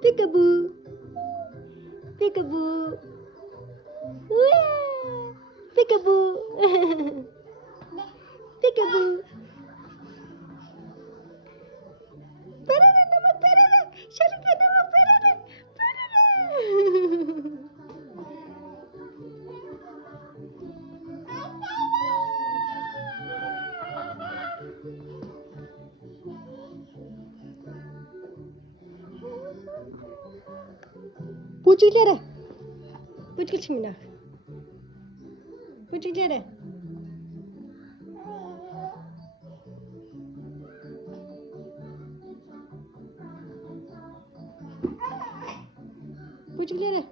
Peekaboo. Peekaboo. Wah. Peekaboo. Peekaboo. Perere nama perere. Shalika nama perere. Perere. Pucuk dia dah. Pucuk cemina. Pucuk dia dah. Pucuk dia dah.